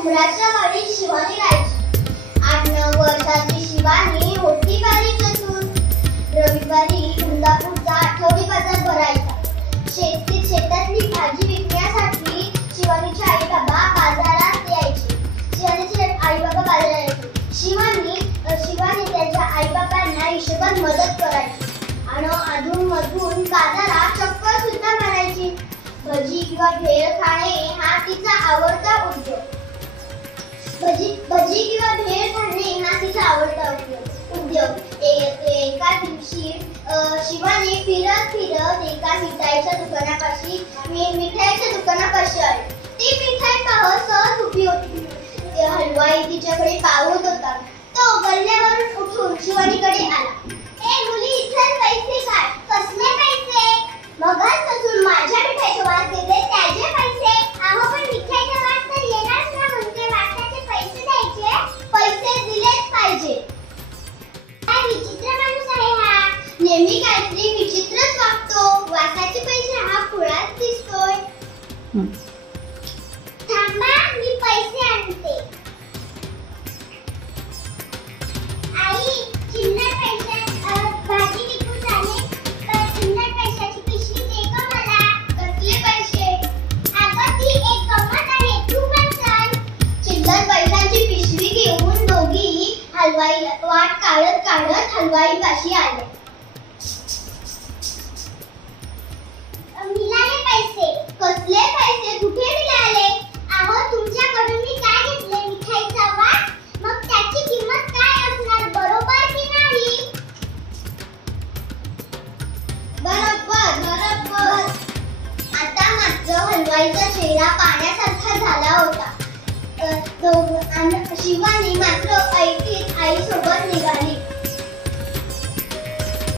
उमराच्या वाडीत शिवानी राहायची. 8-9 वर्षाची शिवानी होती बारीक असून. रविवारी इंदापूरचा आठवडी बाजार भरायचा. शेतातली भाजी विकण्यासाठी शिवानीचे आई बाबा बाजारात यायचे. शिवानी त्याच्या आई बाबांना हिशोबात मदत करायची आणि अधूनमधून बाजारात चक्कर सुद्धा मारायची. भजी किंवा भेळ खाणे हा तिचा आवडता उद्योग. एका दिवशी शिवानी फिरत एका मिठाईच्या दुकानापाशी आली. ती मिठाई पाहत सहज उभी होती. हलवाई तिच्याकडे पाहत होता. तो गल्ल्यावरून उठून शिवानीकडे आला. ए मुली, इथं पैसे काढ. कसले पैसे? मगाचपासून माझ्या मिठाईचा वास येते त्याचे पैसे. अहो पण मिठाईचा वास तर येणार ना, म्हणजे वासाचे पैसे द्यायचे. पैसे दिलेच पाहिजे. काय विचित्र माणूस आहे हा. नेहमी काहीतरी विचित्रच वागतो. वासाचे पैसे हा खुळाच दिसतोय. थांबा, मी पैसे आणते. आई, चिल्लर पैशात भाजी विकू चालेल? तर चिल्लर पैशाची पिशवी दे गं मला. कसले पैसे? अगं ती एक गंमत आहे, तू पण चल. चिल्लर पैशांची पिशवी घेऊन दोघी वाट काढत हलवाईपाशी आले. मिळाले पैसे. कसले पैसे? कुठे मिळाले? अहो तुमच्याकडून मी काय घेतले? मिठाईचा वास. मग त्याची किंमत काय असणार, बरोबर की नाही? बरोबर. आता मात्र हलवाईचा चेहरा पाण्यासारखा झाला होता. शिवानी मात्र ऐटीत आईसोबत निघाली.